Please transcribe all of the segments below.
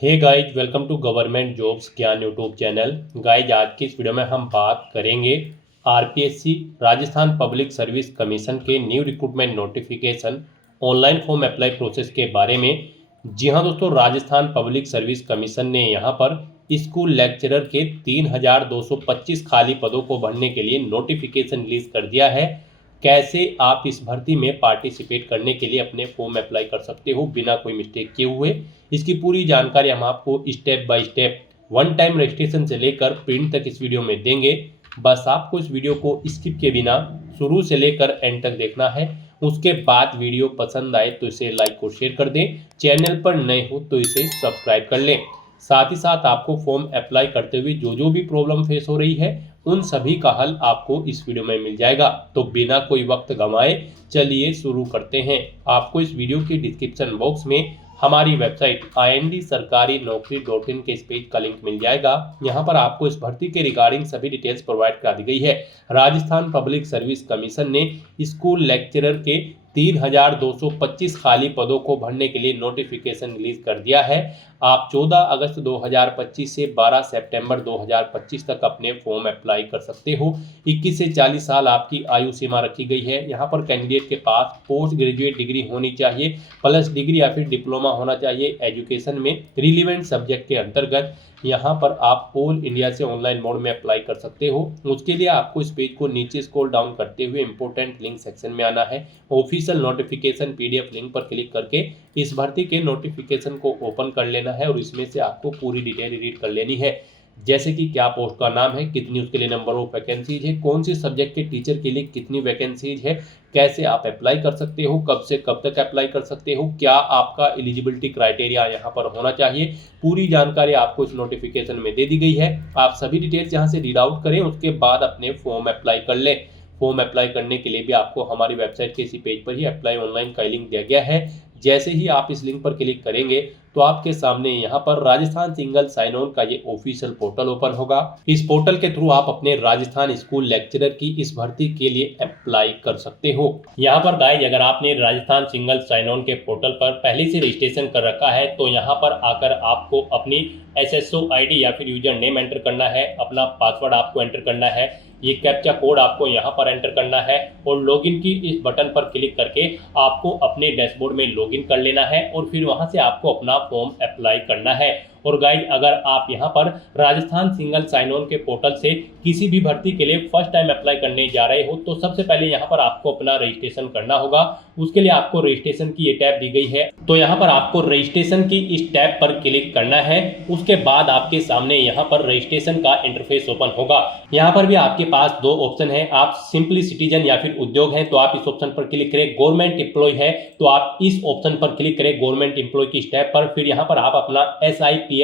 Hey guys, welcome to government jobs Gyan YouTube channel. Guys, आज की इस वीडियो में हम बात करेंगे RPSC Rajasthan public service commission के new recruitment notification online form apply process के बारे में। जी हाँ दोस्तों, राजस्थान पब्लिक सर्विस कमीशन ने यहाँ पर स्कूल लेक्चरर के 3,225 खाली पदों को भरने के लिए नोटिफिकेशन रिलीज कर दिया है। कैसे आप इस भर्ती में पार्टिसिपेट करने के लिए अपने फॉर्म अप्लाई कर सकते हो बिना कोई मिस्टेक किए हुए, इसकी पूरी जानकारी हम आपको step by step one time registration से लेकर प्रिंट तक इस वीडियो में देंगे। बस आपको इस वीडियो को स्किप के बिना शुरू से लेकर एंड तक देखना है। उसके बाद वीडियो पसंद आए तो इसे लाइक और शेयर कर दें। चैनल पर नए हो तो इसे सब्सक्राइब कर लें। साथ ही साथ आपको फॉर्म अप्लाई करते हुए जो भी प्रॉब्लम फेस हो रही है उन सभी का हल आपको इस वीडियो में मिल जाएगा। तो बिना कोई वक्त गंवाए चलिए शुरू करते हैं। आपको इस वीडियो की डिस्क्रिप्शन बॉक्स में हमारी वेबसाइट IND-sarkari-naukri.in के इस पेज का लिंक मिल जाएगा। यहाँ पर आपको इस भर्ती के रिगार्डिंग सभी डिटेल्स प्रोवाइड करा दी गई है। राजस्थान पब्लिक सर्विस कमीशन ने स्कूल लेक्चरर के 3,225 खाली पदों को भरने के लिए नोटिफिकेशन रिलीज कर दिया है। आप 14 अगस्त 2025 से 12 सितंबर 2025 तक अपने फॉर्म अप्लाई कर सकते हो। 21 से 40 साल आपकी आयु सीमा रखी गई है। यहाँ पर कैंडिडेट के पास पोस्ट ग्रेजुएट डिग्री होनी चाहिए, प्लस डिग्री या फिर डिप्लोमा होना चाहिए एजुकेशन में रिलीवेंट सब्जेक्ट के अंतर्गत। यहाँ पर आप ऑल इंडिया से ऑनलाइन मोड में अप्लाई कर सकते हो। उसके लिए आपको इस पेज को नीचे स्क्रॉल डाउन करते हुए इंपॉर्टेंट लिंक सेक्शन में आना है। ऑफिशियल नोटिफिकेशन पीडीएफ लिंक पर क्लिक करके इस भर्ती के नोटिफिकेशन को ओपन कर लेना है और इसमें से आपको पूरी डिटेल रीड कर लेनी है। जैसे कि क्या पोस्ट का नाम है, कितनी उसके लिए नंबर ऑफ वैकेंसीज है, कौन से सब्जेक्ट के टीचर के लिए कितनी वैकेंसीज है, कैसे आप अप्लाई कर सकते हो, कब से कब तक अप्लाई कर सकते हो, क्या आपका एलिजिबिलिटी क्राइटेरिया यहाँ पर होना चाहिए, पूरी जानकारी आपको इस नोटिफिकेशन में दे दी गई है। आप सभी डिटेल्स यहाँ से रीड आउट करें, उसके बाद अपने फॉर्म अप्लाई कर लें। फॉर्म अप्लाई करने के लिए भी आपको हमारी वेबसाइट के इसी पेज पर ही अप्लाई ऑनलाइन का लिंक दिया गया है। जैसे ही आप इस लिंक पर क्लिक करेंगे तो आपके सामने यहाँ पर राजस्थान सिंगल साइन ऑन का ये ऑफिशियल पोर्टल ओपन होगा। इस पोर्टल के थ्रू आप अपने राजस्थान स्कूल लेक्चरर की इस भर्ती के लिए अप्लाई कर सकते हो। यहाँ पर गाइज, अगर आपने राजस्थान सिंगल साइन ऑन के पोर्टल पर पहले से रजिस्ट्रेशन कर रखा है तो यहाँ पर आकर आपको अपनी SSO ID या फिर यूजर नेम एंटर करना है, अपना पासवर्ड आपको एंटर करना है, ये कैप्चा कोड आपको यहाँ पर एंटर करना है और लॉगिन की इस बटन पर क्लिक करके आपको अपने डैशबोर्ड में लॉगिन कर लेना है और फिर वहां से आपको अपना फॉर्म अप्लाई करना है। और गाइज, अगर आप यहाँ पर राजस्थान सिंगल साइन ऑन के पोर्टल से किसी भी भर्ती के लिए फर्स्ट टाइम अप्लाई करने जा रहे हो तो सबसे पहले यहाँ पर आपको अपना रजिस्ट्रेशन करना होगा। उसके लिए आपको रजिस्ट्रेशन की ये टैब दी गई है, तो यहाँ पर आपको रजिस्ट्रेशन की इस टैब पर क्लिक करना है। उसके बाद आपके सामने यहाँ पर रजिस्ट्रेशन का इंटरफेस ओपन होगा। यहाँ पर भी आपके पास दो ऑप्शन है, आप सिंपली सिटीजन या फिर उद्योग है तो आप इस ऑप्शन पर क्लिक करें, गवर्नमेंट एम्प्लॉय है तो आप इस ऑप्शन पर क्लिक करें गवर्नमेंट एम्प्लॉय की टैब पर। फिर यहाँ पर आप अपना SIPF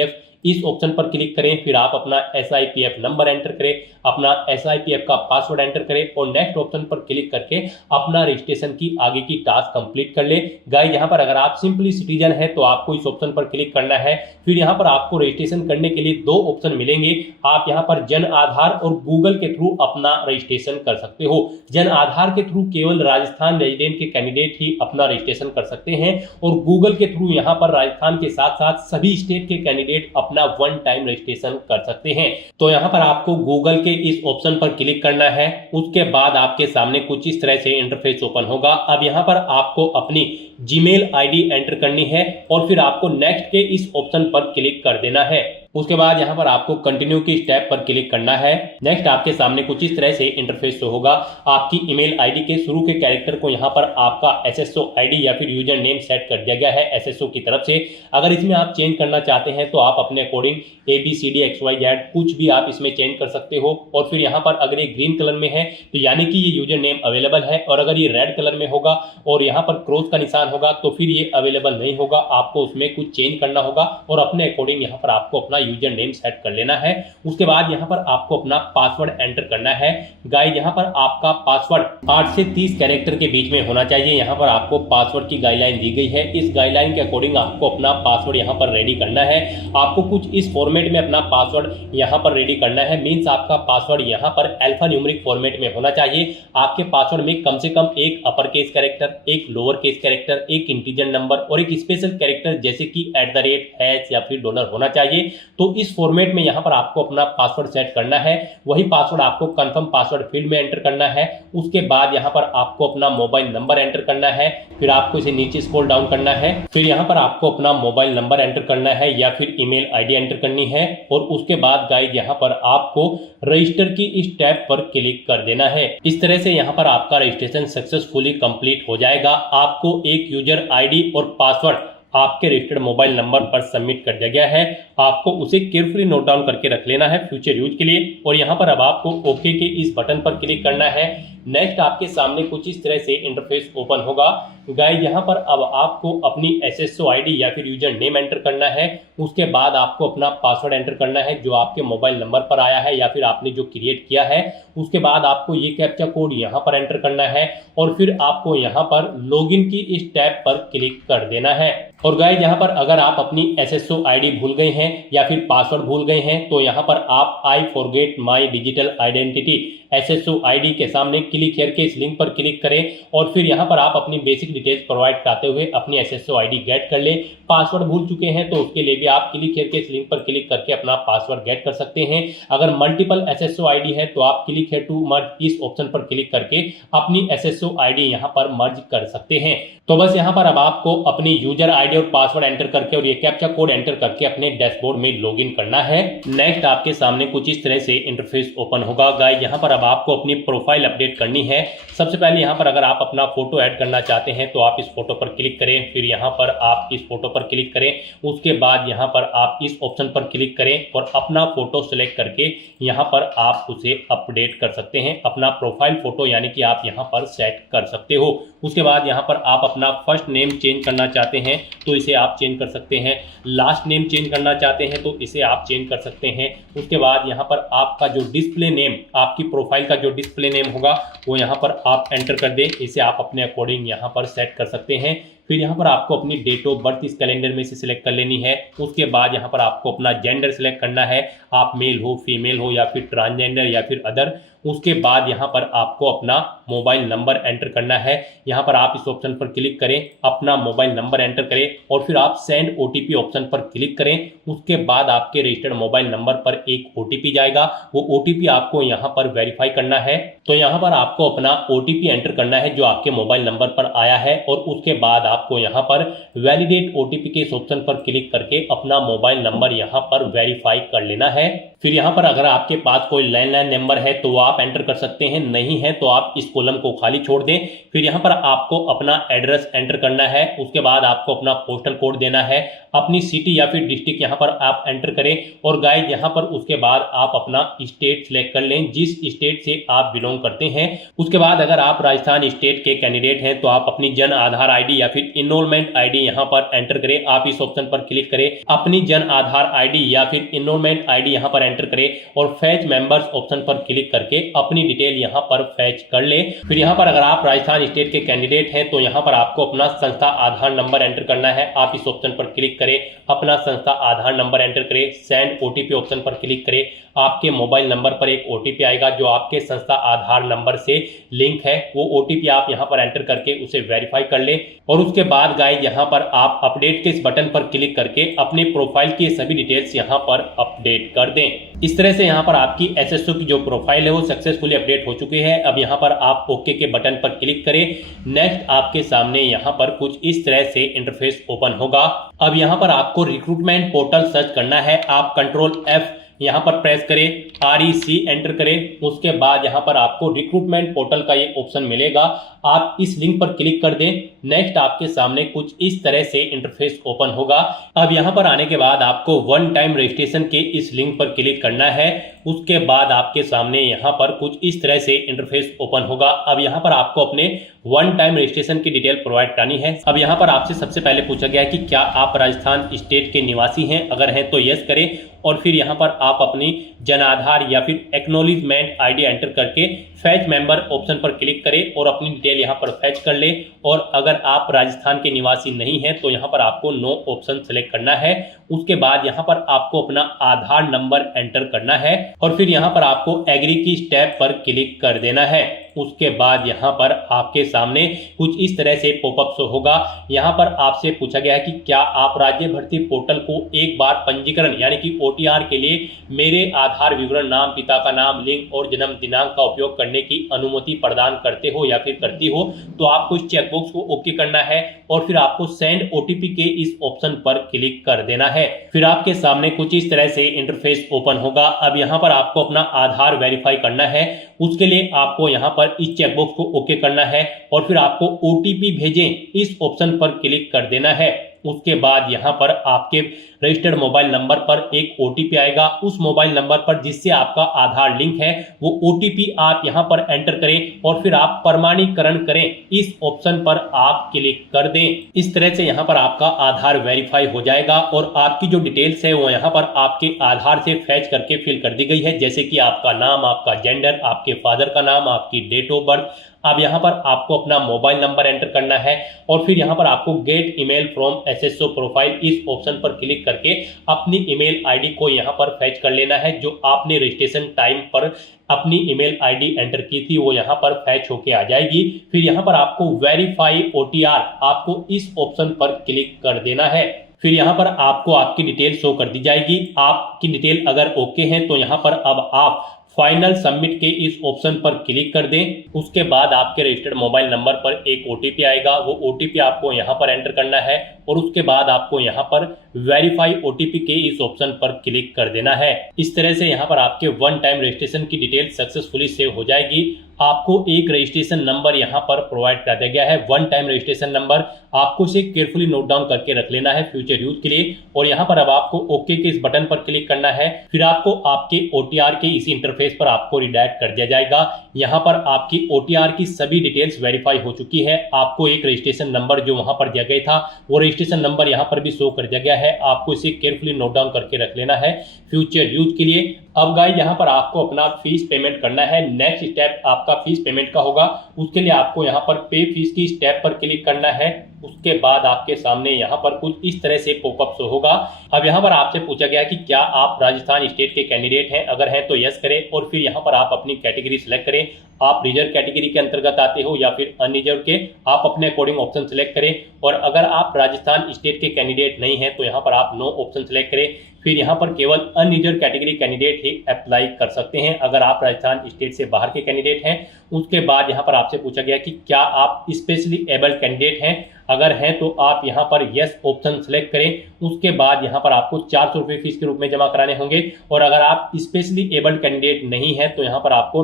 इस ऑप्शन पर क्लिक करें, फिर आप अपना SIPF नंबर एंटर करें, अपना SIPF का पासवर्ड एंटर करें और नेक्स्ट ऑप्शन पर क्लिक करके अपना रजिस्ट्रेशन की आगे की टास्क कंप्लीट कर ले। गाइस, यहाँ पर अगर आप सिंपली सिटीजन है तो आपको इस ऑप्शन पर क्लिक करना है। फिर यहाँ पर आपको रजिस्ट्रेशन करने के लिए दो ऑप्शन मिलेंगे। आप यहाँ पर जन आधार और गूगल के थ्रू अपना रजिस्ट्रेशन कर सकते हो। जन आधार के थ्रू केवल राजस्थान रेजिडेंट के कैंडिडेट ही अपना रजिस्ट्रेशन कर सकते हैं और गूगल के थ्रू यहाँ पर राजस्थान के साथ साथ सभी स्टेट के कैंडिडेट अपना वन टाइम रजिस्ट्रेशन कर सकते हैं। तो यहाँ पर आपको गूगल के इस ऑप्शन पर क्लिक करना है। उसके बाद आपके सामने कुछ इस तरह से इंटरफेस ओपन होगा। अब यहाँ पर आपको अपनी जीमेल ID एंटर करनी है और फिर आपको नेक्स्ट के इस ऑप्शन पर क्लिक कर देना है। उसके बाद यहाँ पर आपको कंटिन्यू की स्टेप पर क्लिक करना है। नेक्स्ट आपके सामने कुछ इस तरह से इंटरफेस होगा। आपकी ईमेल ID के शुरू के कैरेक्टर को यहाँ पर आपका SSO ID या फिर यूजर नेम सेट कर दिया गया है SSO की तरफ से। अगर इसमें आप चेंज करना चाहते हैं तो आप अपने अकॉर्डिंग ABCDXYZ कुछ भी आप इसमें चेंज कर सकते हो। और फिर यहाँ पर अगर ये ग्रीन कलर में है तो यानी कि ये यूजर नेम अवेलेबल है, और अगर ये रेड कलर में होगा और यहाँ पर क्रॉस का निशान होगा तो फिर ये अवेलेबल नहीं होगा। आपको उसमें कुछ चेंज करना होगा और अपने अकॉर्डिंग यहाँ पर आपको अपना यूजर नेम सेट कर लेना है। उसके बाद यहाँ पर आपको अपना पासवर्ड एंटर करना है। गाइस यहाँ पर आपका पासवर्ड 8 से 30 कैरेक्टर के बीच में होना चाहिए। यहाँ पर आपको पासवर्ड की गाइडलाइन दी गई है। इस गाइडलाइन के अकॉर्डिंग आपको अपना पासवर्ड यहाँ पर रेडी करना है। आपको कुछ इस फॉर्मेट में अपना पासवर्ड यहाँ पर रेडी करना है। मीन्स आपका पासवर्ड यहाँ पर अल्फा न्यूमेरिक फॉर्मेट में होना चाहिए। आपके पासवर्ड में कम से कम एक अपर केस कैरेक्टर, एक लोअर केस कैरेक्टर, एक इंटीजर नंबर और एक स्पेशल कैरेक्टर जैसे कि @ या फिर डॉलर होना चाहिए। तो इस फॉर्मेट में यहाँ पर आपको अपना पासवर्ड सेट करना है। वही पासवर्ड आपको कंफर्म पासवर्ड फील्ड में एंटर करना है। उसके बाद यहाँ पर आपको अपना मोबाइल नंबर एंटर करना है। फिर आपको इसे नीचे स्क्रॉल डाउन करना है। फिर यहाँ पर आपको अपना मोबाइल नंबर एंटर करना है या फिर ईमेल आईडी एंटर करनी है। और उसके बाद गाइस यहाँ पर आपको रजिस्टर की इस टैब पर क्लिक कर देना है। इस तरह से यहाँ पर आपका रजिस्ट्रेशन सक्सेसफुली कंप्लीट हो जाएगा। आपको एक यूजर आईडी और पासवर्ड आपके रजिस्टर्ड मोबाइल नंबर पर सबमिट कर दिया गया है। आपको उसे केयरफुली नोट डाउन करके रख लेना है फ्यूचर यूज के लिए। और यहाँ पर अब आपको ओके के इस बटन पर क्लिक करना है। नेक्स्ट आपके सामने कुछ इस तरह से इंटरफेस ओपन होगा। गाइस यहाँ पर अब आपको अपनी SSO आईडी या फिर यूजर नेम एंटर करना है। उसके बाद आपको अपना पासवर्ड एंटर करना है जो आपके मोबाइल नंबर पर आया है या फिर आपने जो क्रिएट किया है। उसके बाद आपको ये कैप्चा कोड यहाँ पर एंटर करना है और फिर आपको यहाँ पर लॉगिन की इस टैब पर क्लिक कर देना है। और गाइस यहाँ पर अगर आप अपनी SSO आईडी भूल गए हैं या फिर पासवर्ड भूल गए हैं तो यहाँ पर आप I forget my digital identity SSO ID के सामने क्लिक हियर के इस लिंक पर क्लिक करें और फिर यहाँ पर आप अपनी बेसिक डिटेल्स प्रोवाइड कराते हुए अपनी SSO आईडी गेट कर लें। पासवर्ड भूल चुके हैं तो उसके लिए भी आप क्लिक हियर के इस लिंक पर क्लिक करके अपना पासवर्ड गेट कर सकते हैं। अगर मल्टीपल SSO आईडी है तो आप क्लिक हियर टू मर्ज इस ऑप्शन पर क्लिक करके अपनी SSO आईडी यहाँ पर मर्ज कर सकते हैं। तो बस यहाँ पर अब आपको अपनी यूजर आईडी और पासवर्ड एंटर करके और ये कैप्चा कोड एंटर करके अपने डैशबोर्ड में लॉगिन करना है। नेक्स्ट आपके सामने कुछ इस तरह से इंटरफेस ओपन होगा। गाइस यहाँ पर अब आपको अपनी प्रोफाइल अपडेट करनी है। सबसे पहले यहाँ पर अगर आप अपना फोटो ऐड करना चाहते हैं तो आप इस फोटो पर क्लिक करें। फिर यहाँ पर आप इस फोटो पर क्लिक करें। उसके बाद यहाँ पर आप इस ऑप्शन पर क्लिक करें और अपना फोटो सिलेक्ट करके यहाँ पर आप उसे अपडेट कर सकते हैं। अपना प्रोफाइल फोटो यानी कि आप यहाँ पर सेट कर सकते हो। उसके बाद यहाँ पर आप अपना फर्स्ट नेम चेंज करना चाहते हैं तो इसे आप चेंज कर सकते हैं। लास्ट नेम चेंज करना चाहते हैं तो इसे आप चेंज कर सकते हैं। उसके बाद यहाँ पर आपका जो डिस्प्ले नेम, आपकी प्रोफाइल का जो डिस्प्ले नेम होगा वो यहाँ पर आप एंटर कर दें। इसे आप अपने अकॉर्डिंग यहाँ पर सेट कर सकते हैं। फिर यहाँ पर आपको अपनी डेट ऑफ बर्थ इस कैलेंडर में से सिलेक्ट कर लेनी है। उसके बाद यहाँ पर आपको अपना जेंडर सिलेक्ट करना है, आप मेल हो, फीमेल हो या फिर ट्रांसजेंडर या फिर अदर। उसके बाद यहाँ पर आपको अपना मोबाइल नंबर एंटर करना है। यहाँ पर आप इस ऑप्शन पर क्लिक करें, अपना मोबाइल नंबर एंटर करें और फिर आप सेंड OTP ऑप्शन पर क्लिक करें। उसके बाद आपके रजिस्टर्ड मोबाइल नंबर पर एक OTP जाएगा। वो OTP आपको यहाँ पर वेरीफाई करना है। तो यहाँ पर आपको अपना OTP एंटर करना है जो आपके मोबाइल नंबर पर आया है और उसके बाद आपको यहाँ पर वैलिडेट OTP के इस ऑप्शन पर क्लिक करके अपना मोबाइल नंबर यहाँ पर वेरीफाई कर लेना है। फिर यहाँ पर अगर आपके पास कोई लैंडलाइन नंबर है तो आप एंटर कर सकते हैं, नहीं है तो आप इस कॉलम को खाली छोड़ दें। फिर यहाँ पर आपको अपना एड्रेस एंटर करना है। उसके बाद आपको अपना पोस्टल कोड देना है, अपनी सिटी या फिर डिस्ट्रिक्ट यहाँ पर आप एंटर करें। और गाइस यहाँ पर उसके बाद आप अपना स्टेट सिलेक्ट कर लें, जिस स्टेट से आप बिलोंग करते हैं। उसके बाद अगर आप राजस्थान स्टेट के कैंडिडेट हैं तो आप अपनी जन आधार आईडी या फिर इनरोलमेंट आईडी यहाँ पर एंटर करें। आप इस ऑप्शन पर क्लिक करें, अपनी जन आधार आईडी या फिर इनरोलमेंट आईडी यहाँ पर एंटर करें और फैच मेंबर्स ऑप्शन पर क्लिक करके अपनी डिटेल यहाँ पर फैच कर ले। फिर यहाँ पर अगर आप राजस्थान स्टेट के कैंडिडेट हैं तो यहाँ पर आपको अपना संस्था आधार नंबर एंटर करना है। आप इस ऑप्शन पर क्लिक करें, अपना संस्था आधार नंबर एंटर करें, सेंड OTP ऑप्शन पर क्लिक करें। आपके मोबाइल नंबर पर एक OTP आएगा जो आपके संस्था आधार नंबर से लिंक है। वो OTP आप यहाँ पर एंटर करके उसे वेरीफाई कर ले। और उसके बाद गाइस यहाँ पर आप अपडेट के इस बटन पर क्लिक करके अपनी प्रोफाइल की सभी डिटेल्स यहाँ पर अपडेट कर दें। इस तरह से यहाँ पर आपकी SSO की जो प्रोफाइल है वो सक्सेसफुली अपडेट हो चुकी है। अब यहाँ पर आप ओके के बटन पर क्लिक करें। नेक्स्ट आपके सामने यहाँ पर कुछ इस तरह से इंटरफेस ओपन होगा। अब यहाँ पर आपको रिक्रूटमेंट पोर्टल सर्च करना है। आप Ctrl F यहाँ पर प्रेस करें, REC एंटर करें। उसके बाद यहाँ पर आपको रिक्रूटमेंट पोर्टल का ये ऑप्शन मिलेगा, आप इस लिंक पर क्लिक कर दें। नेक्स्ट आपके सामने कुछ इस तरह से इंटरफेस ओपन होगा। अब यहाँ पर आने के बाद आपको वन टाइम रजिस्ट्रेशन के इस लिंक पर क्लिक करना है। उसके बाद आपके सामने यहाँ पर कुछ इस तरह से इंटरफेस ओपन होगा। अब यहाँ पर आपको अपने वन टाइम रजिस्ट्रेशन की डिटेल प्रोवाइड करनी है। अब यहाँ पर आपसे सबसे पहले पूछा गया है कि क्या आप राजस्थान स्टेट के निवासी हैं, अगर हैं तो यस करें और फिर यहाँ पर आप अपनी जन आधार या फिर एक्नॉलेजमेंट ID एंटर करके फैच मेंबर ऑप्शन पर क्लिक करें और अपनी डिटेल यहाँ पर फैच कर ले। और अगर आप राजस्थान के निवासी नहीं हैं तो यहाँ पर आपको नो ऑप्शन सेलेक्ट करना है। उसके बाद यहाँ पर आपको अपना आधार नंबर एंटर करना है और फिर यहाँ पर आपको एग्री की स्टेप पर क्लिक कर देना है। उसके बाद यहाँ पर आपके सामने कुछ इस तरह से पॉपअप शो होगा। यहाँ पर आपसे पूछा गया है कि क्या आप राज्य भर्ती पोर्टल को एक बार पंजीकरण यानी कि OTR के लिए मेरे आधार विवरण, नाम, पिता का नाम, लिंग और जन्म दिनांक का उपयोग करने की अनुमति प्रदान करते हो या फिर करती हो। तो आपको इस चेकबॉक्स को ओके करना है और फिर आपको सेंड OTP के इस ऑप्शन पर क्लिक कर देना है। फिर आपके सामने कुछ इस तरह से इंटरफेस ओपन होगा। अब यहाँ पर आपको अपना आधार वेरीफाई करना है। उसके लिए आपको यहाँ पर इस चेकबॉक्स को ओके करना है और फिर आपको OTP भेजें इस ऑप्शन पर क्लिक कर देना है। उसके बाद यहाँ पर आपके रजिस्टर्ड मोबाइल नंबर पर एक OTP आएगा। उस मोबाइल नंबर पर जिससे आपका आधार लिंक है वो OTP आप यहाँ पर एंटर करें और फिर आप प्रमाणीकरण करें इस ऑप्शन पर आप क्लिक कर दें। इस तरह से यहाँ पर आपका आधार वेरीफाई हो जाएगा और आपकी जो डिटेल्स है वो यहाँ पर आपके आधार से फैच करके फिल कर दी गई है, जैसे कि आपका नाम, आपका जेंडर, आपके फादर का नाम, आपकी डेट ऑफ बर्थ। अब यहाँ पर आपको अपना मोबाइल नंबर एंटर करना है और फिर यहाँ पर आपको gate email from SSO profile इस ऑप्शन पर क्लिक करके अपनी ईमेल ID को यहाँ पर फैच कर लेना है। जो आपने रजिस्ट्रेशन टाइम पर अपनी ईमेल ID एंटर की थी वो यहाँ पर फैच होके आ जाएगी। फिर यहाँ पर आपको वेरीफाई OTR आपको इस ऑप्शन पर क्लिक कर देना है। फिर यहाँ पर आपको आपकी डिटेल शो कर दी जाएगी। आपकी डिटेल अगर ओके है तो यहाँ पर अब आप फाइनल सबमिट के इस ऑप्शन पर क्लिक कर दें। उसके बाद आपके रजिस्टर्ड मोबाइल नंबर पर एक OTP आएगा, वो OTP आपको यहाँ पर एंटर करना है और उसके बाद आपको यहाँ पर वेरीफाई OTP के इस ऑप्शन पर क्लिक कर देना है। इस तरह से यहाँ पर आपके वन टाइम रजिस्ट्रेशन की डिटेल सक्सेसफुली सेव हो जाएगी। आपको एक रजिस्ट्रेशन नंबर यहाँ पर प्रोवाइड कर दिया गया है, वन टाइम रजिस्ट्रेशन नंबर। आपको इसे केयरफुली नोट डाउन करके रख लेना है फ्यूचर यूज के लिए। और यहाँ पर अब आपको ओके के इस बटन पर क्लिक करना है। फिर आपको आपके OTR के इसी इंटरफेस पर आपको रिडायरेक्ट कर दिया जाएगा। यहाँ पर आपकी OTR की सभी डिटेल्स वेरीफाई हो चुकी है। आपको एक रजिस्ट्रेशन नंबर जो वहां पर दिया गया था वो रजिस्ट्रेशन नंबर यहाँ पर भी शो कर दिया गया है। आपको इसे केयरफुली नोट डाउन करके रख लेना है फ्यूचर यूज के लिए। अब गाइस यहाँ पर आपको अपना फीस पेमेंट करना है। नेक्स्ट स्टेप आपका फीस पेमेंट का होगा। उसके लिए आपको यहाँ पर पे फीस की स्टेप पर क्लिक करना है। उसके बाद आपके सामने यहाँ पर कुछ इस तरह से पॉपअप शो होगा। अब यहाँ पर आपसे पूछा गया कि क्या आप राजस्थान स्टेट के कैंडिडेट हैं, अगर हैं तो यस करें और फिर यहाँ पर आप अपनी कैटेगरी सिलेक्ट करें। आप रिजर्व कैटेगरी के अंतर्गत आते हो या फिर अनरिजर्व के, आप अपने अकॉर्डिंग ऑप्शन सेलेक्ट करें। और अगर आप राजस्थान स्टेट के कैंडिडेट नहीं हैं तो यहाँ पर आप नो ऑप्शन सेलेक्ट करें। फिर यहाँ पर केवल अनरिजर्व कैटेगरी कैंडिडेट ही अप्लाई कर सकते हैं अगर आप राजस्थान स्टेट से बाहर के कैंडिडेट हैं। उसके बाद यहाँ पर आपसे पूछा गया कि क्या आप स्पेशली एबल्ड कैंडिडेट हैं, अगर हैं तो आप यहाँ पर यस ऑप्शन सेलेक्ट करें। उसके बाद यहाँ पर आपको 400 रुपये फीस के रूप में जमा कराने होंगे। और अगर आप स्पेशली एबल्ड कैंडिडेट नहीं हैं तो यहाँ पर आपको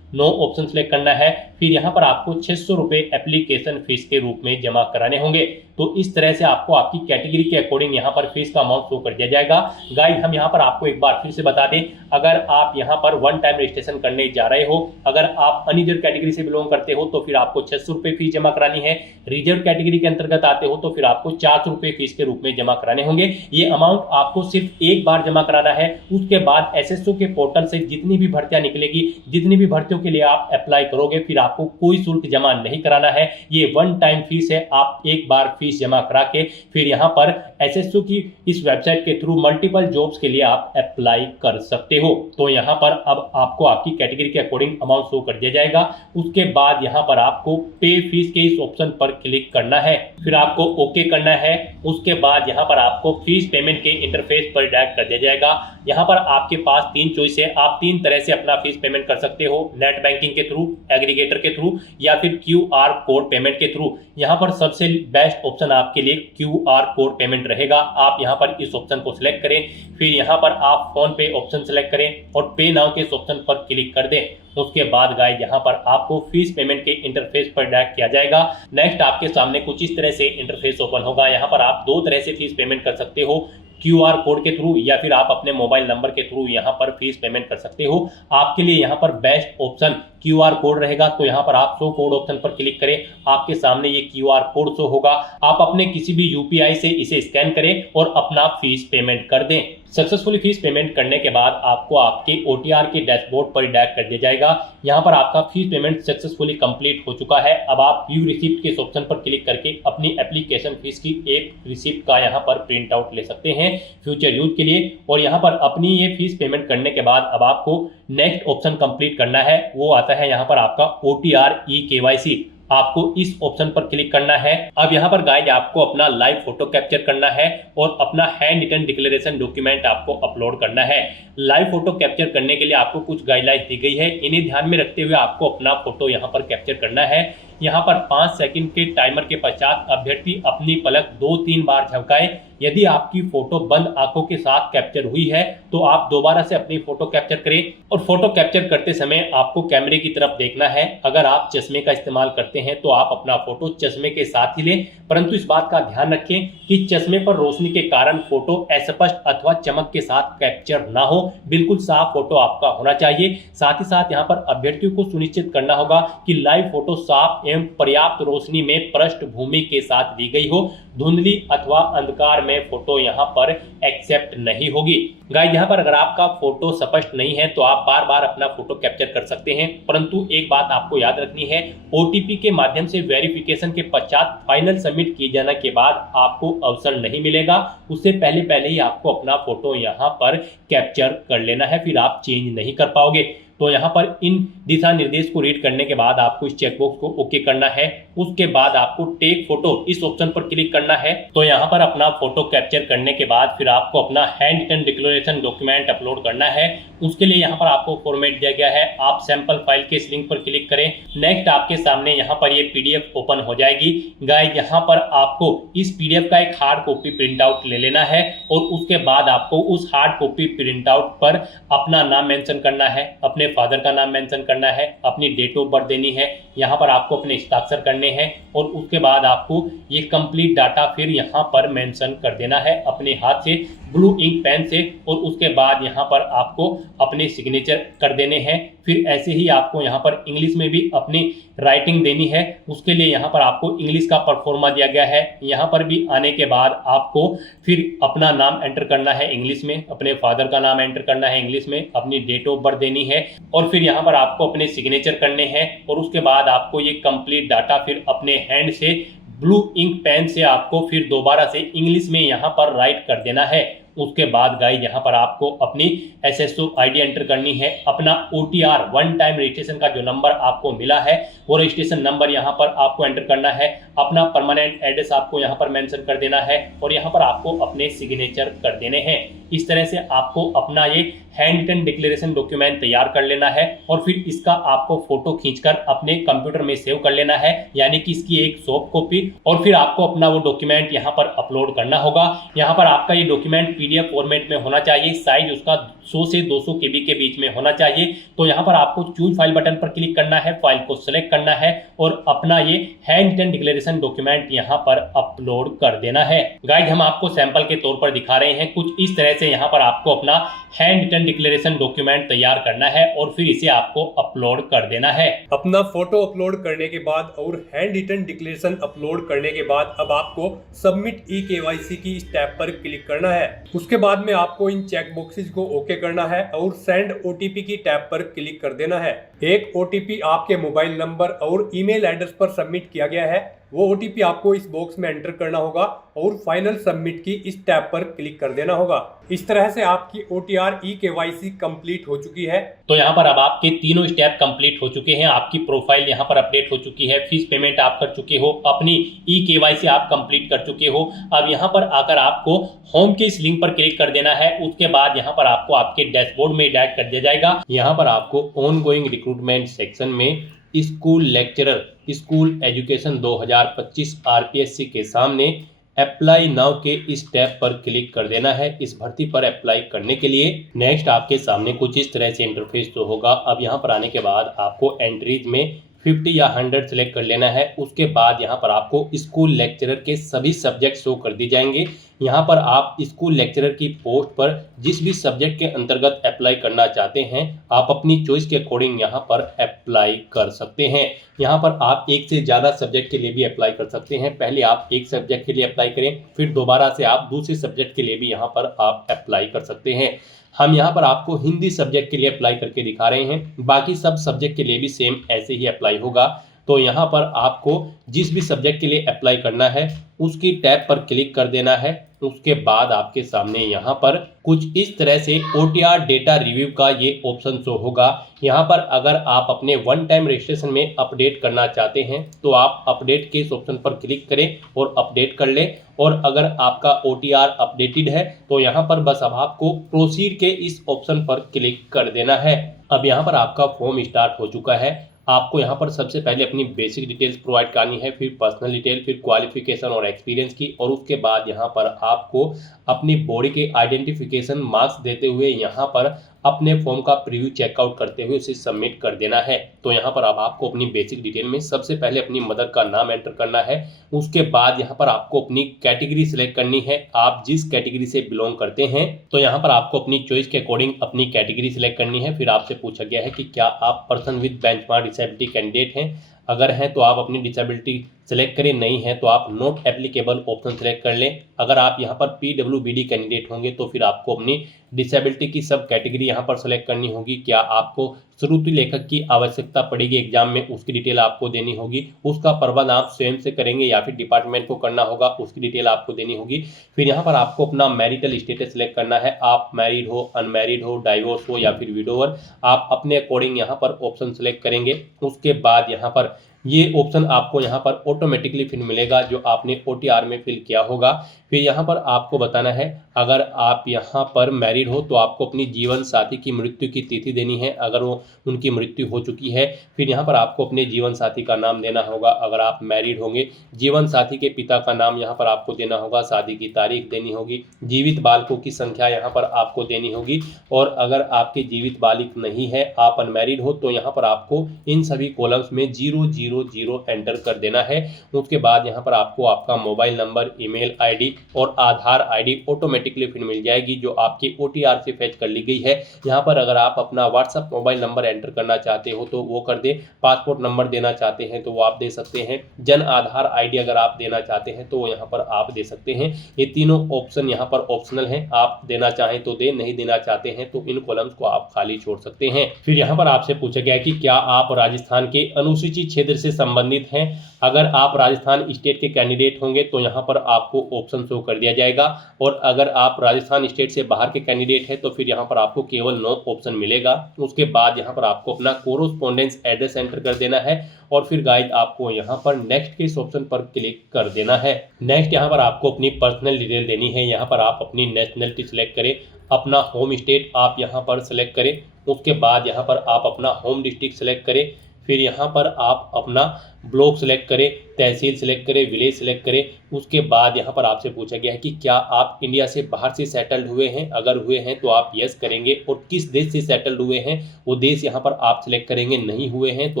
नो ऑप्शन सेलेक्ट करना है। फिर यहाँ पर आपको 600 रुपये एप्लीकेशन फीस के रूप में जमा कराने होंगे। तो इस तरह से आपको आपकी कैटेगरी के अकॉर्डिंग यहाँ पर फीस का अमाउंट शो कर दिया जाएगा। गाइस हम यहाँ पर आपको एक बार फिर से बता दें, अगर आप यहाँ पर वन टाइम रजिस्ट्रेशन करने जा रहे हो, अगर आप अनरिजर्व कैटेगरी से बिलोंग करते हो तो फिर आपको 600 रुपये फीस जमा करानी है। रिजर्व कैटेगरी के अंतर्गत आते हो तो फिर आपको 400 रुपये फीस के रूप में जमा कराने होंगे। ये अमाउंट आपको सिर्फ एक बार जमा कराना है। उसके बाद SSO के पोर्टल से जितनी भी भर्तियां निकलेगी, जितनी भी भर्तियों के लिए आप अप्लाई करोगे, फिर आपको कोई शुल्क जमा नहीं कराना है। ये वन टाइम फीस है। आप एक बार फीस जमा करा के फिर यहाँ पर SSO की इस वेबसाइट के थ्रू मल्टीपल जॉब्स के लिए आप अप्लाई कर सकते हो। तो यहाँ पर अब आपको आपकी कैटेगरी के अकॉर्डिंग अमाउंट शो कर दिया जाएगा। उसके बाद यहाँ पर आपको पे फीस के इस ऑप्शन पर क्लिक करना है, फिर आपको ओके करना है। उसके बाद यहाँ पर आपको फीस पेमेंट के इंटरफेस पर डायरेक्ट कर दिया जाएगा। यहाँ पर आपके पास 3 चॉइस है। आप 3 तरह से अपना फीस पेमेंट कर सकते हो। नेट नेट बैंकिंग के थ्रू, एग्रीगेटर के थ्रू या फिर QR कोड पेमेंट के थ्रू, यहाँ पर सबसे बेस्ट ऑप्शन आपके लिए QR कोड पेमेंट रहेगा। आप यहाँ पर इस ऑप्शन को सिलेक्ट करें, फिर यहाँ पर आप फोन पे ऑप्शन सिलेक्ट करें और पे नाउ के इस ऑप्शन पर क्लिक कर दें। उसके बाद गाइस यहाँ पर आपको फीस पेमेंट के इंटरफेस पर डायरेक्ट किया जाएगा। नेक्स्ट आपके सामने कुछ इस तरह से इंटरफेस ओपन होगा। यहाँ पर आप दो तरह से फीस पेमेंट कर सकते हो, QR कोड के थ्रू या फिर आप अपने मोबाइल नंबर के थ्रू यहाँ पर फीस पेमेंट कर सकते हो। आपके लिए यहाँ पर बेस्ट ऑप्शन QR कोड रहेगा, तो यहाँ पर आप शो कोड ऑप्शन पर क्लिक करें। आपके सामने ये QR कोड शो होगा। आप अपने किसी भी UPI से इसे स्कैन करें और अपना फीस पेमेंट कर दें। सक्सेसफुली फीस पेमेंट करने के बाद आपको आपके OTR के डैशबोर्ड पर डायरेक्ट कर दिया जाएगा। यहाँ पर आपका फीस पेमेंट सक्सेसफुली कंप्लीट हो चुका है। अब आप व्यू रिसिप्ट के इस ऑप्शन पर क्लिक करके अपनी एप्लीकेशन फीस की एक रिसिप्ट का यहाँ पर प्रिंट आउट ले सकते हैं फ्यूचर यूज के लिए। और यहाँ पर अपनी ये फीस पेमेंट करने के बाद अब आपको नेक्स्ट ऑप्शन कंप्लीट करना है। वो आता है यहाँ पर आपका OTR eKYC। आपको इस ऑप्शन पर क्लिक करना है। अब यहाँ पर गाइस आपको अपना लाइव फोटो कैप्चर करना है और अपना हैंड रिटन डिक्लेरेशन डॉक्यूमेंट आपको अपलोड करना है। लाइव फोटो कैप्चर करने के लिए आपको कुछ गाइडलाइंस दी गई है, इन्हें ध्यान में रखते हुए आपको अपना फोटो यहाँ पर कैप्चर करना है। यहाँ पर 5 सेकंड के टाइमर के पश्चात अभ्यर्थी अपनी पलक 2-3 बार झपकाए। यदि आपकी फोटो बंद आंखों के साथ कैप्चर हुई है तो आप दोबारा से अपनी फोटो कैप्चर करें और फोटो कैप्चर करते समय आपको कैमरे की तरफ देखना है। अगर आप चश्मे का इस्तेमाल करते हैं तो आप अपना फोटो चश्मे के साथ ही लें, परंतु इस बात का ध्यान रखें कि चश्मे पर रोशनी के कारण फोटो अस्पष्ट अथवा चमक के साथ कैप्चर ना हो। बिल्कुल साफ फोटो आपका होना चाहिए। साथ ही साथ यहाँ पर अभ्यर्थियों को सुनिश्चित करना होगा कि लाइव फोटो साफ एवं पर्याप्त रोशनी में पृष्ठभूमि के साथ ली गई हो। धुंधली अथवा अंधकार में फोटो यहाँ पर एक्सेप्ट नहीं होगी। गाइस यहाँ पर अगर आपका फोटो स्पष्ट नहीं है तो आप बार बार अपना फोटो कैप्चर कर सकते हैं, परंतु एक बात आपको याद रखनी है, OTP के माध्यम से वेरिफिकेशन के पश्चात फाइनल सबमिट किए जाने के बाद आपको अवसर नहीं मिलेगा। उससे पहले ही आपको अपना फोटो यहाँ पर कैप्चर कर लेना है, फिर आप चेंज नहीं कर पाओगे। तो यहाँ पर इन दिशा निर्देश को रीड करने के बाद आपको इस चेकबॉक्स को ओके करना है। उसके बाद आपको टेक फोटो इस ऑप्शन पर क्लिक करना है। तो यहाँ पर अपना फोटो कैप्चर करने के बाद फिर आपको अपना hand written declaration document upload करना है। उसके लिए यहाँ पर आपको फॉर्मेट दिया गया है, आप सैंपल फाइल के इस लिंक पर क्लिक करें। नेक्स्ट आपके सामने यहाँ पर ये PDF ओपन हो जाएगी। गाइस यहाँ पर आपको इस PDF का एक हार्ड कॉपी प्रिंट आउट ले लेना है और उसके बाद आपको उस हार्ड कॉपी प्रिंट आउट पर अपना नाम मेंशन करना है, अपने फादर का नाम मेंशन करना है, अपनी डेट ऑफ बर्थ देनी है, यहाँ पर आपको अपने हस्ताक्षर करने हैं और उसके बाद आपको ये कंप्लीट डाटा फिर यहाँ पर मेंशन कर देना है अपने हाथ से ब्लू इंक पेन से। और उसके बाद यहाँ पर आपको अपने सिग्नेचर कर देने हैं। फिर ऐसे ही आपको यहाँ पर इंग्लिश में भी अपनी राइटिंग देनी है। उसके लिए यहाँ पर आपको इंग्लिश का परफॉर्मा दिया गया है। यहाँ पर भी आने के बाद आपको फिर अपना नाम एंटर करना है इंग्लिश में, अपने फादर का नाम एंटर करना है इंग्लिश में, अपनी डेट ऑफ बर्थ देनी है और फिर यहाँ पर आपको अपने सिग्नेचर करने हैं। और उसके बाद आपको ये कंप्लीट डाटा फिर अपने हैंड से ब्लू इंक पेन से आपको फिर दोबारा से इंग्लिश में यहाँ पर राइट कर देना है। उसके बाद गाइस यहाँ पर आपको अपनी SSO ID एंटर करनी है, अपना OTR वन टाइम रजिस्ट्रेशन का जो नंबर आपको मिला है वो रजिस्ट्रेशन नंबर यहाँ पर आपको एंटर करना है, अपना परमानेंट एड्रेस आपको यहाँ पर मेंशन कर देना है और यहाँ पर आपको अपने सिग्नेचर कर देने हैं। इस तरह से आपको अपना ये हैंड रिटन डिक्लेरेशन डॉक्यूमेंट तैयार कर लेना है और फिर इसका आपको फोटो खींचकर अपने कंप्यूटर में सेव कर लेना है, यानी कि इसकी एक सॉफ्ट कॉपी। और फिर आपको अपना वो डॉक्यूमेंट यहाँ पर अपलोड करना होगा। यहाँ पर आपका ये डॉक्यूमेंट PDF फॉर्मेट में होना चाहिए, साइज उसका 100 से 200 KB के बीच में होना चाहिए। तो यहाँ पर आपको चूज फाइल बटन पर क्लिक करना है, फाइल को सिलेक्ट करना है और अपना ये हैंड रिटन डिक्लेरेशन डॉक्यूमेंट यहाँ पर अपलोड कर देना है। गाइस हम आपको सैंपल के तौर पर दिखा रहे हैं, कुछ इस तरह से यहाँ पर आपको अपना हैंड रिटन डिक्लेरेशन डॉक्यूमेंट तैयार करना है और फिर इसे आपको अपलोड कर देना है। अपना फोटो अपलोड करने के बाद और हैंड रिटन डिक्लेरेशन अपलोड करने के बाद अब आपको सबमिट eKYC की इस टैब पर क्लिक करना है। उसके बाद में आपको इन चेक बॉक्सेस को ओके करना है और सेंड OTP की टैब पर क्लिक कर देना है। एक OTP आपके मोबाइल नंबर और ईमेल एड्रेस पर सबमिट किया गया है। वो OTP आपको इस बॉक्स में एंटर करना होगा और फाइनल सबमिट की इस टैब पर क्लिक कर देना होगा। इस तरह से आपकी OTR eKYC कंप्लीट हो चुकी है। तो यहाँ पर अब आपके तीनों स्टेप कंप्लीट हो चुके हैं। आपकी प्रोफाइल यहाँ पर अपडेट हो चुकी है, फीस पेमेंट आप कर चुके हो, अपनी eKYC आप कंप्लीट कर चुके हो। अब यहाँ पर आकर आपको होम के इस लिंक पर क्लिक कर देना है। उसके बाद यहाँ पर आपको आपके डैशबोर्ड में डायरेक्ट कर दिया जाएगा। यहाँ पर आपको ऑन गोइंग रिक्रूटमेंट सेक्शन में school lecturer school education 2025 RPSC के सामने अप्लाई नाउ के इस टैब पर क्लिक कर देना है इस भर्ती पर अप्लाई करने के लिए। नेक्स्ट आपके सामने कुछ इस तरह से इंटरफेस तो होगा। अब यहाँ पर आने के बाद आपको एंट्रीज में 50 या 100 सेलेक्ट कर लेना है। उसके बाद यहाँ पर आपको स्कूल लेक्चरर के सभी सब्जेक्ट शो कर दिए जाएंगे। यहाँ पर आप स्कूल लेक्चरर की पोस्ट पर जिस भी सब्जेक्ट के अंतर्गत अप्लाई करना चाहते हैं आप अपनी चॉइस के अकॉर्डिंग यहाँ पर अप्लाई कर सकते हैं। यहाँ पर आप एक से ज़्यादा सब्जेक्ट के लिए भी अप्लाई कर सकते हैं। पहले आप एक सब्जेक्ट के लिए अप्लाई करें, फिर दोबारा से आप दूसरे सब्जेक्ट के लिए भी यहाँ पर आप अप्लाई कर सकते हैं। हम यहाँ पर आपको हिंदी सब्जेक्ट के लिए अप्लाई करके दिखा रहे हैं, बाकी सब सब्जेक्ट के लिए भी सेम ऐसे ही अप्लाई होगा। तो यहाँ पर आपको जिस भी सब्जेक्ट के लिए अप्लाई करना है उसकी टैब पर क्लिक कर देना है। उसके बाद आपके सामने यहाँ पर कुछ इस तरह से OTR डेटा रिव्यू का ये ऑप्शन शो होगा। यहाँ पर अगर आप अपने वन टाइम रजिस्ट्रेशन में अपडेट करना चाहते हैं तो आप अपडेट के इस ऑप्शन पर क्लिक करें और अपडेट कर लें। और अगर आपका OTR अपडेटेड है तो यहाँ पर बस अब आपको प्रोसीड के इस ऑप्शन पर क्लिक कर देना है। अब यहाँ पर आपका फॉर्म स्टार्ट हो चुका है। आपको यहाँ पर सबसे पहले अपनी बेसिक डिटेल्स प्रोवाइड करनी है, फिर पर्सनल डिटेल, फिर क्वालिफिकेशन और एक्सपीरियंस की, और उसके बाद यहाँ पर आपको अपनी बॉडी के आइडेंटिफिकेशन मार्क्स देते हुए यहाँ पर अपने फॉर्म का प्रीव्यू चेकआउट करते हुए उसे सबमिट कर देना है। तो यहाँ पर अब आपको अपनी बेसिक डिटेल में सबसे पहले अपनी मदर का नाम एंटर करना है। उसके बाद यहाँ पर आपको अपनी कैटेगरी सिलेक्ट करनी है, आप जिस कैटेगरी से बिलोंग करते हैं। तो यहाँ पर आपको अपनी चॉइस के अकॉर्डिंग अपनी कैटेगरी सिलेक्ट करनी है। फिर आपसे पूछा गया है कि क्या आप person with benchmark disability candidate हैं। अगर हैं तो आप अपनी डिसेबिलिटी सेलेक्ट करें, नहीं है तो आप नॉट एप्लीकेबल ऑप्शन सेलेक्ट कर लें। अगर आप यहाँ पर PWBD कैंडिडेट होंगे तो फिर आपको अपनी डिसेबिलिटी की सब कैटेगरी यहाँ पर सेलेक्ट करनी होगी। क्या आपको श्रुति लेखक की आवश्यकता पड़ेगी एग्जाम में, उसकी डिटेल आपको देनी होगी। उसका प्रबंध आप स्वयं से करेंगे या फिर डिपार्टमेंट को करना होगा, उसकी डिटेल आपको देनी होगी। फिर यहाँ पर आपको अपना मैरिटल स्टेटस सेलेक्ट करना है, आप मैरिड हो, अनमैरिड हो, डाइवोर्स हो या फिर विडोवर, आप अपने अकॉर्डिंग यहाँ पर ऑप्शन सेलेक्ट करेंगे। उसके बाद यहाँ पर ये ऑप्शन आपको यहाँ पर ऑटोमेटिकली फिर मिलेगा जो आपने OTR में फिल किया होगा। फिर यहाँ पर आपको बताना है अगर आप यहाँ पर मैरिड हो तो आपको अपनी जीवन साथी की मृत्यु की तिथि देनी है, अगर वो उनकी मृत्यु हो चुकी है। फिर यहाँ पर आपको अपने जीवन साथी का नाम देना होगा। अगर आप मैरिड होंगे, जीवन साथी के पिता का नाम यहाँ पर आपको देना होगा, शादी की तारीख देनी होगी, जीवित बालकों की संख्या यहाँ पर आपको देनी होगी। और अगर आपके जीवित बालिक नहीं है, आप अनमैरिड हो, तो यहाँ पर आपको इन सभी कॉलम्स में 000 एंटर कर देना है। उसके बाद यहाँ पर आपको आपका मोबाइल नंबर, ईमेल ID और आधार ID ऑटोमेटिकली फिर मिल जाएगी जो आपके OTR से फेच कर ली गई है। यहाँ पर अगर आप अपना व्हाट्सएप मोबाइल नंबर एंटर करना चाहते हो तो वो कर दे, पासपोर्ट नंबर देना चाहते हैं तो वो आप दे सकते हैं, जन आधार ID अगर आप देना चाहते हैं तो वो यहाँ पर आप दे सकते हैं। ये तीनों ऑप्शन यहाँ पर ऑप्शनल हैं, आप देना चाहें तो दे, नहीं देना चाहते हैं तो इन कॉलम्स को आप खाली छोड़ सकते हैं। फिर यहाँ पर आपसे पूछा गया है कि क्या आप राजस्थान के अनुसूचित क्षेत्र से संबंधित हैं। अगर आप राजस्थान स्टेट के कैंडिडेट होंगे तो यहाँ पर आपको ऑप्शन शो कर दिया जाएगा, और अगर आप राजस्थान स्टेट से बाहर के कैंडिडेट हैं तो फिर यहाँ पर आपको केवल नो ऑप्शन मिलेगा। उसके बाद यहाँ पर आपको अपना कोरोस्पोंडेंस एड्रेस एंटर कर देना है, और फिर गाइस आपको यहाँ पर नेक्स्ट के इस ऑप्शन पर क्लिक कर देना है। नेक्स्ट यहाँ पर आपको अपनी पर्सनल डिटेल देनी है। यहाँ पर आप अपनी नेशनलिटी सिलेक्ट करें, अपना होम स्टेट आप यहाँ पर सिलेक्ट करें। उसके बाद यहाँ पर आप अपना होम डिस्ट्रिक्ट सिलेक्ट करें। फिर यहाँ पर आप अपना ब्लॉक सिलेक्ट करें, तहसील सिलेक्ट करें, विलेज सिलेक्ट करें। उसके बाद यहाँ पर आपसे पूछा गया है कि क्या आप इंडिया से बाहर से सेटल्ड हुए हैं। अगर हुए हैं तो आप यस करेंगे, और किस देश से सेटल्ड हुए हैं वो देश यहाँ पर आप सिलेक्ट करेंगे। नहीं हुए हैं तो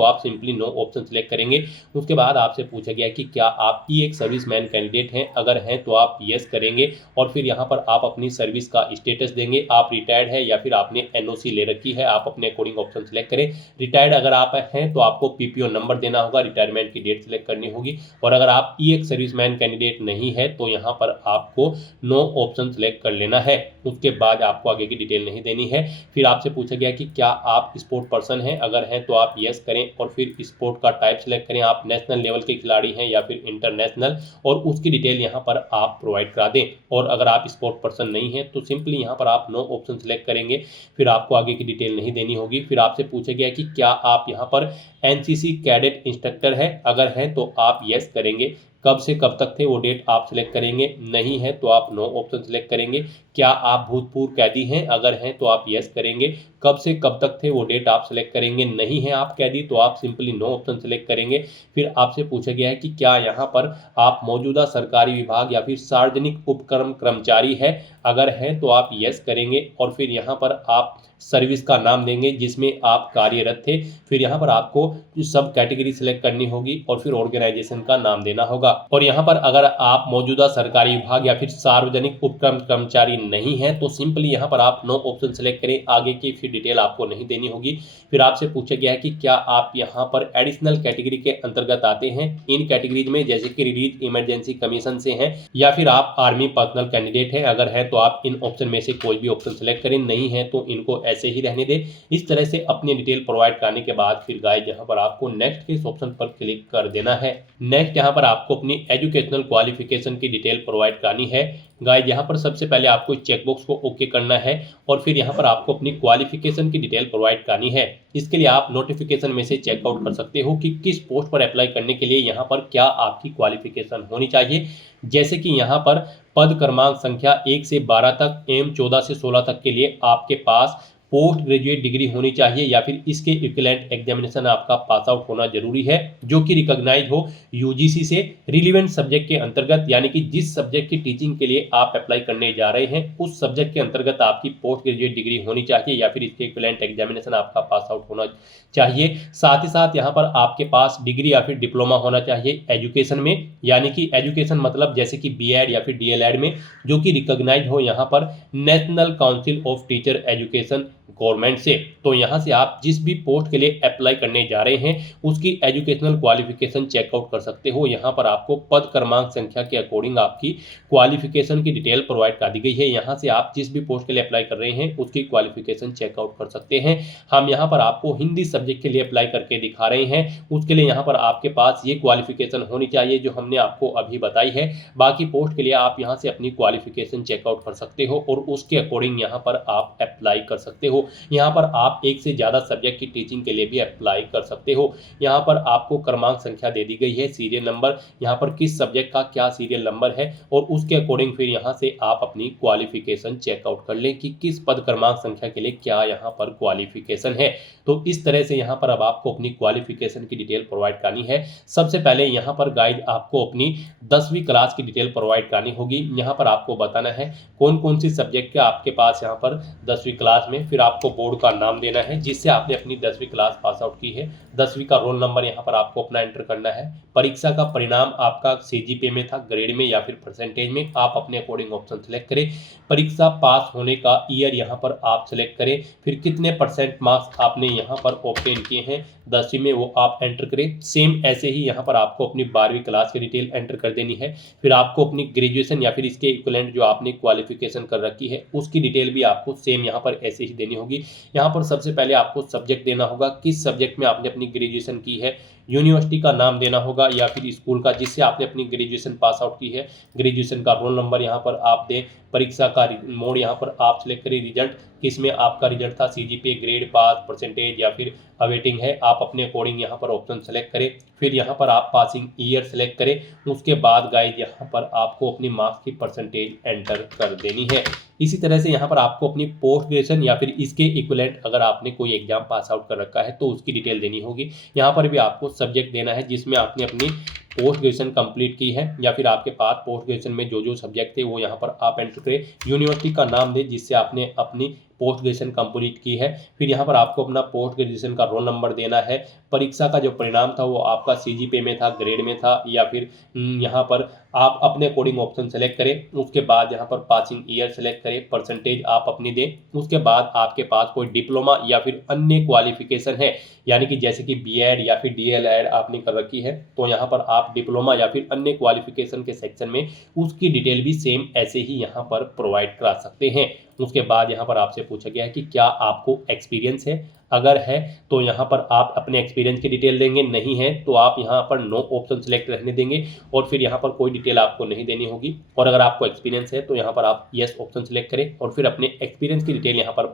आप सिंपली नो ऑप्शन सिलेक्ट करेंगे। उसके बाद आपसे पूछा गया है कि क्या आप एक सर्विसमैन कैंडिडेट हैं। अगर हैं तो आप यस करेंगे, और फिर यहाँ पर आप अपनी सर्विस का स्टेटस देंगे, आप रिटायर्ड है या फिर आपने NOC ले रखी है, आप अपने अकॉर्डिंग ऑप्शन सिलेक्ट करें। रिटायर्ड अगर आप हैं तो आपको PPO नंबर देना होगा, रिटायरमेंट रिटायरमेंट की डेट सेलेक्ट करनी होगी। और अगर आप ई एक्स सर्विसमैन कैंडिडेट नहीं है तो यहाँ पर आपको नो ऑप्शन सेलेक्ट कर लेना है। उसके बाद आपको आगे की डिटेल नहीं देनी है। फिर आपसे पूछा गया कि क्या आप स्पोर्ट पर्सन हैं, अगर हैं तो आप यस करें और फिर स्पोर्ट का टाइप सेलेक्ट करें, आप नेशनल लेवल के खिलाड़ी हैं या फिर इंटरनेशनल, और उसकी डिटेल यहाँ पर आप प्रोवाइड करा दें। और अगर आप स्पोर्ट पर्सन नहीं हैं तो सिंपली यहाँ पर आप नो ऑप्शन सेलेक्ट करेंगे, फिर आपको आगे की डिटेल नहीं देनी होगी। फिर आपसे पूछा गया कि क्या आप यहाँ पर एनसीसी कैडेट इंस्ट्रक्टर है, अगर हैं तो आप यस करेंगे, कब से कब तक थे वो डेट आप सिलेक्ट करेंगे, नहीं है तो आप नो ऑप्शन सेलेक्ट करेंगे। क्या आप भूतपूर्व कैदी हैं, अगर हैं तो आप यस करेंगे, कब से कब तक थे वो डेट आप सिलेक्ट करेंगे, नहीं है आप कैदी तो आप सिंपली नो ऑप्शन सेलेक्ट करेंगे। फिर आपसे पूछा गया है कि क्या यहाँ पर आप मौजूदा सरकारी विभाग या फिर सार्वजनिक उपक्रम कर्मचारी है, अगर हैं तो आप यस करेंगे और फिर यहाँ पर आप सर्विस का नाम देंगे जिसमें आप कार्यरत थे। फिर यहाँ पर आपको सब कैटेगरी सिलेक्ट करनी होगी और फिर ऑर्गेनाइजेशन का नाम देना होगा। और यहाँ पर अगर आप मौजूदा सरकारी विभाग या फिर सार्वजनिक उपक्रम कर्मचारी नहीं है तो सिंपली यहाँ पर आप नो ऑप्शन सेलेक्ट करें, आगे की फिर डिटेल आपको नहीं देनी होगी। फिर आपसे पूछा गया है कि क्या आप यहाँ पर एडिशनल कैटेगरी के अंतर्गत आते हैं, इन कैटेगरीज में जैसे कि रिलीज इमरजेंसी कमीशन से हैं या फिर आप आर्मी पर्सनल कैंडिडेट हैं, अगर है तो आप इन ऑप्शन में से कोई भी ऑप्शन सेलेक्ट करें, नहीं है तो इनको ऐसे ही रहने दें। इस तरह से अपनी डिटेल प्रोवाइड करने के बाद फिर गाइस यहाँ पर आपको नेक्स्ट के इस ऑप्शन पर क्लिक कर देना है। नेक्स्ट यहाँ पर आपको अपनी एजुकेशनल क्वालिफिकेशन की डिटेल प्रोवाइड करनी है। गाइस यहाँ पर सबसे पहले आपको चेकबॉक्स को ओके करना है और फिर यहाँ पर आपको अपनी क्वालिफिकेशन की डिटेल प्रोवाइड करनी है। इसके लिए आप नोटिफिकेशन में से चेकआउट कर सकते हो कि किस पोस्ट पर अप्लाई करने के लिए यहाँ पर क्या आपकी क्वालिफिकेशन होनी चाहिए। जैसे कि यहाँ पर पद क्रमांक संख्या 1 से 12 तक एम 14 से 16 तक के लिए आपके पास पोस्ट ग्रेजुएट डिग्री होनी चाहिए या फिर इसके इक्विवेलेंट एग्जामिनेशन आपका पास आउट होना जरूरी है जो कि रिकॉग्नाइज हो यूजीसी से रिलीवेंट सब्जेक्ट के अंतर्गत, यानी कि जिस सब्जेक्ट की टीचिंग के लिए आप अप्लाई करने जा रहे हैं उस सब्जेक्ट के अंतर्गत आपकी पोस्ट ग्रेजुएट डिग्री होनी चाहिए या फिर इसके इक्विवेलेंट एग्जामिनेशन आपका पास आउट होना चाहिए। साथ ही साथ यहाँ पर आपके पास डिग्री या फिर डिप्लोमा होना चाहिए एजुकेशन में, यानी कि एजुकेशन मतलब जैसे कि बीएड या फिर डीएलएड में, जो कि रिकॉग्नाइज हो यहाँ पर national council of teacher education government से। तो यहाँ से आप जिस भी पोस्ट के लिए अप्लाई करने जा रहे हैं उसकी एजुकेशनल क्वालिफिकेशन चेकआउट कर सकते हो। यहाँ पर आपको पद क्रमांक संख्या के अकॉर्डिंग आपकी क्वालिफिकेशन की डिटेल प्रोवाइड कर दी गई है। यहाँ से आप जिस भी पोस्ट के लिए अप्लाई कर रहे हैं उसकी क्वालिफिकेशन चेकआउट कर सकते हैं। हम यहाँ पर आपको हिंदी सब्जेक्ट के लिए अप्लाई करके दिखा रहे हैं, उसके लिए यहाँ पर आपके पास ये क्वालिफिकेशन होनी चाहिए जो हमने आपको अभी बताई है। बाकी पोस्ट के लिए आप यहाँ से अपनी क्वालिफिकेशन चेकआउट कर सकते हो और उसके अकॉर्डिंग यहाँ पर आप अप्लाई कर सकते हो। यहाँ पर आप एक से ज़्यादा सब्जेक्ट की टीचिंग के लिए भी अप्लाई कर सकते हो। यहाँ पर आपको क्रमांक संख्या दे दी गई है, सीरियल नंबर, यहाँ पर किस सब्जेक्ट का क्या सीरियल नंबर है और उसके अकॉर्डिंग फिर यहाँ से आप अपनी क्वालिफिकेशन चेकआउट कर लें कि किस पद क्रमांक संख्या के लिए क्या यहाँ पर क्वालिफिकेशन है। तो इस तरह से यहाँ पर अब आपको अपनी क्वालिफिकेशन की डिटेल प्रोवाइड करनी है। सबसे पहले यहाँ पर गाइड आपको अपनी 10वीं क्लास की डिटेल प्रोवाइड करनी होगी। यहाँ पर आपको बताना है कौन कौन सी सब्जेक्ट के आपके पास यहाँ पर 10वीं क्लास में, फिर आपको बोर्ड का नाम देना है जिससे आपने अपनी 10वीं क्लास पास आउट की है, 10वीं का रोल नंबर यहाँ पर आपको अपना एंटर करना है, परीक्षा का परिणाम आपका सीजीपीए में था, ग्रेड में या फिर परसेंटेज में, आप अपने अकॉर्डिंग ऑप्शन सेलेक्ट करें। परीक्षा पास होने का ईयर यहाँ पर आप सेलेक्ट करें, फिर कितने परसेंट मार्क्स आपने यहाँ पर ऑब्टेन किए हैं 10वीं में वो आप एंटर करें। सेम ऐसे ही यहाँ पर आपको अपनी 12वीं क्लास की डिटेल एंटर कर देनी है। फिर आपको अपनी ग्रेजुएशन या फिर इसके इक्विवेलेंट जो आपने क्वालिफिकेशन कर रखी है उसकी डिटेल भी आपको सेम यहाँ पर ऐसे ही देनी होगी। यहाँ पर सबसे पहले आपको सब्जेक्ट देना होगा, किस सब्जेक्ट में आपने अपनी ग्रेजुएशन की है, यूनिवर्सिटी का नाम देना होगा या फिर स्कूल का जिससे आपने अपनी ग्रेजुएशन पास आउट की है, ग्रेजुएशन का रोल नंबर यहाँ पर आप दें, परीक्षा का मोड यहाँ पर आप सिलेक्ट करें, रिजल्ट किसमें आपका रिजल्ट था, सीजीपीए, ग्रेड, पास, परसेंटेज या फिर अवेटिंग है, आप अपने अकॉर्डिंग यहाँ पर ऑप्शन सेलेक्ट करें। फिर यहाँ पर आप पासिंग ईयर सेलेक्ट करें। उसके बाद गाइस यहाँ पर आपको अपनी मार्क्स की परसेंटेज एंटर कर देनी है। इसी तरह से यहाँ पर आपको अपनी पोस्ट ग्रेजुएशन या फिर इसके इक्विवेलेंट अगर आपने कोई एग्जाम पास आउट कर रखा है तो उसकी डिटेल देनी होगी। यहाँ पर भी आपको सब्जेक्ट देना है जिसमें आपने अपनी पोस्ट ग्रेजुएशन कंप्लीट की है या फिर आपके पास पोस्ट ग्रेजुएशन में जो जो सब्जेक्ट थे वो यहाँ पर आप एंटर करें। यूनिवर्सिटी का नाम दें जिससे आपने अपनी पोस्ट ग्रेजुएशन कंप्लीट की है। फिर यहाँ पर आपको अपना पोस्ट ग्रेजुएशन का रोल नंबर देना है। परीक्षा का जो परिणाम था वो आपका सीजीपीए में था, ग्रेड में था, या फिर यहाँ पर आप अपने अकॉर्डिंग ऑप्शन सेलेक्ट करें। उसके बाद यहाँ पर पासिंग ईयर सेलेक्ट करें, परसेंटेज आप अपनी दें। उसके बाद आपके पास कोई डिप्लोमा या फिर अन्य क्वालिफिकेशन है, यानी कि जैसे कि बीएड या फिर डीएलएड आपने कर रखी है, तो यहाँ पर आप डिप्लोमा या फिर अन्य क्वालिफिकेशन के सेक्शन में उसकी डिटेल भी सेम ऐसे ही यहाँ पर प्रोवाइड करा सकते हैं। उसके बाद यहाँ पर आपसे पूछा गया है कि क्या आपको एक्सपीरियंस है। अगर है तो यहाँ पर आप अपने एक्सपीरियंस की डिटेल देंगे, नहीं है तो आप यहाँ पर नो ऑप्शन सेलेक्ट रहने देंगे और फिर यहाँ पर कोई डिटेल आपको नहीं देनी होगी। और अगर आपको एक्सपीरियंस है तो यहाँ पर आप यस ऑप्शन सेलेक्ट करें और फिर अपने एक्सपीरियंस की डिटेल यहाँ पर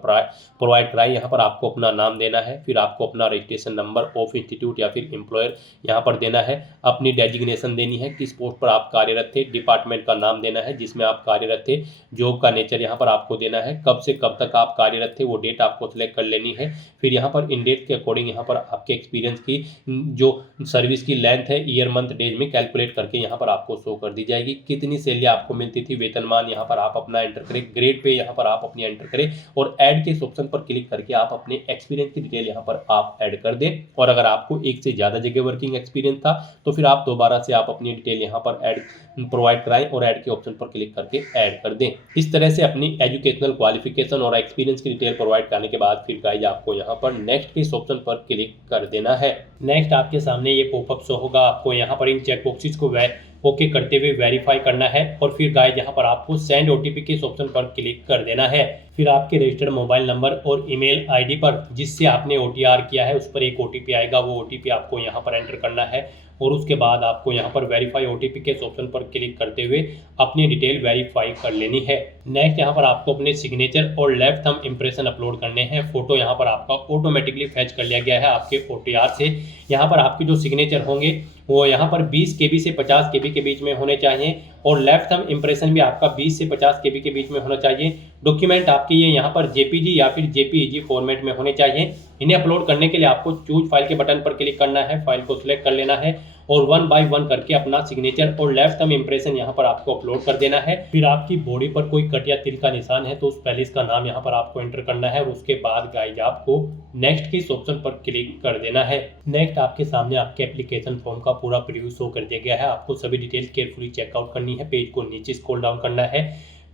प्रोवाइड कराएं। यहाँ पर आपको अपना नाम देना है, फिर आपको अपना रजिस्ट्रेशन नंबर ऑफ इंस्टीट्यूट या फिर एम्प्लॉयर यहाँ पर देना है, अपनी डेजिग्नेशन देनी है, किस पोस्ट पर आप कार्यरत थे, डिपार्टमेंट का नाम देना है जिसमें आप कार्यरत थे, जॉब का नेचर यहाँ पर आपको देना है, कब से कब तक आप कार्यरत थे वो डेट आपको सिलेक्ट कर लेनी है। फिर यहाँ पर इन डेट के अकॉर्डिंग यहाँ पर आपके एक्सपीरियंस की जो सर्विस की लेंथ है ईयर मंथ डेज में कैलकुलेट करके यहाँ पर आपको शो कर दी जाएगी। कितनी सैलरी आपको मिलती थी, वेतनमान यहाँ पर आप अपना एंटर करें, ग्रेड पे यहाँ पर आप अपनी एंटर करें और ऐड के इस ऑप्शन पर क्लिक करके आप अपने एक्सपीरियंस की डिटेल यहाँ पर आप ऐड कर दें। और अगर आपको एक से ज़्यादा जगह वर्किंग एक्सपीरियंस था तो फिर आप दोबारा से आप अपनी डिटेल यहाँ पर ऐड प्रोवाइड कराएं और ऐड के ऑप्शन पर क्लिक करके ऐड कर दें। इस तरह से अपनी एजुकेशनल क्वालिफिकेशन और एक्सपीरियंस की डिटेल प्रोवाइड करने के बाद फिर गाइज आपको यहाँ पर नेक्स्ट के इस ऑप्शन पर क्लिक कर देना है। नेक्स्ट आपके सामने ये पॉपअप शो होगा, आपको यहाँ पर इन चेक बॉक्सेस को ओके करते हुए वेरीफाई करना है और फिर गाइज यहाँ पर आपको सेंड ओटीपी के इस ऑप्शन पर क्लिक कर देना है। फिर आपके रजिस्टर्ड मोबाइल नंबर और ईमेल आईडी पर जिससे आपने ओटीआर किया है उस पर एक ओटीपी आएगा, वो ओटीपी आपको यहाँ पर एंटर करना है और उसके बाद आपको यहाँ पर वेरीफाई ओटीपी के ऑप्शन पर क्लिक करते हुए अपनी डिटेल वेरीफाई कर लेनी है। नेक्स्ट यहाँ पर आपको अपने सिग्नेचर और लेफ्ट थंब इंप्रेशन अपलोड करने हैं। फोटो यहाँ पर आपका ऑटोमेटिकली फैच कर लिया गया है आपके ओटीआर से। यहाँ पर आपके जो सिग्नेचर होंगे वो यहाँ पर 20 KB से 50 KB के बीच में होने चाहिए और लेफ्ट थंब इंप्रेशन भी आपका 20 से 50 KB के बीच में होना चाहिए। डॉक्यूमेंट आपके ये यहाँ पर जेपीजी या फिर जेपीईजी फॉर्मेट में होने चाहिए। इन्हें अपलोड करने के लिए आपको चूज फाइल के बटन पर क्लिक करना है, फाइल को सिलेक्ट कर लेना है और 1 बाय 1 करके अपना सिग्नेचर और लेफ्ट थंब इंप्रेशन यहाँ पर आपको अपलोड कर देना है। फिर आपकी बॉडी पर कोई कट या तिल का निशान है तो उस पैलेस का नाम यहाँ पर आपको एंटर करना है और उसके बाद गाइज आपको नेक्स्ट के इस ऑप्शन पर क्लिक कर देना है। नेक्स्ट आपके सामने आपके एप्लीकेशन फॉर्म का पूरा प्रीव्यू शो कर दिया गया है। आपको सभी डिटेल्स केयरफुली चेकआउट करनी है, पेज को नीचे स्क्रॉल डाउन करना है,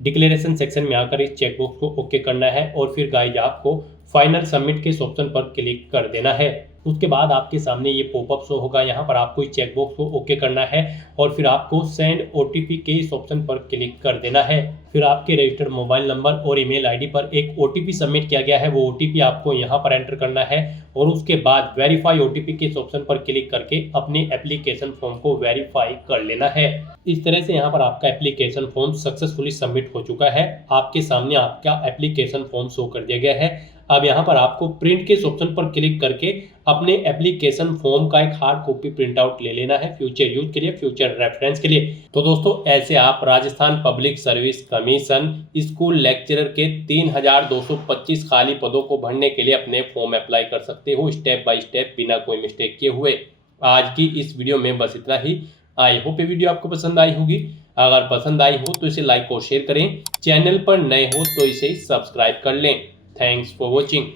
डिक्लेरेशन सेक्शन में आकर इस चेकबॉक्स को ओके करना है और फिर गाइज आपको फाइनल सबमिट के इस ऑप्शन पर क्लिक कर देना है। उसके बाद आपके सामने ये पॉपअप शो होगा, यहाँ पर आपको इस चेकबॉक्स को ओके करना है और फिर आपको सेंड ओटीपी के इस ऑप्शन पर क्लिक कर देना है। फिर आपके रजिस्टर्ड मोबाइल नंबर और ईमेल आईडी पर एक ओटीपी सबमिट किया गया है, वो ओटीपी आपको यहाँ पर एंटर करना है और उसके बाद वेरीफाई ओटीपी के इस ऑप्शन पर क्लिक करके अपने एप्लीकेशन फॉर्म को वेरीफाई कर लेना है। इस तरह से यहाँ पर आपका एप्लीकेशन फॉर्म सक्सेसफुली सबमिट हो चुका है। आपके सामने आपका एप्लीकेशन फॉर्म शो कर दिया गया है। अब यहाँ पर आपको प्रिंट के इस ऑप्शन पर क्लिक करके अपने एप्लीकेशन फॉर्म का एक हार्ड कॉपी प्रिंट आउट ले लेना है फ्यूचर यूज के लिए, फ्यूचर रेफरेंस के लिए। तो दोस्तों ऐसे आप Rajasthan public service commission school lecturer के 3225 खाली पदों को भरने के लिए अपने फॉर्म अप्लाई कर सकते हो स्टेप बाय स्टेप बिना कोई मिस्टेक किए हुए। आज की इस वीडियो में बस इतना ही। आई होप ये वीडियो आपको पसंद आई होगी। अगर पसंद आई हो तो इसे लाइक और शेयर करें, चैनल पर नए हो तो इसे सब्सक्राइब कर लें। Thanks for watching.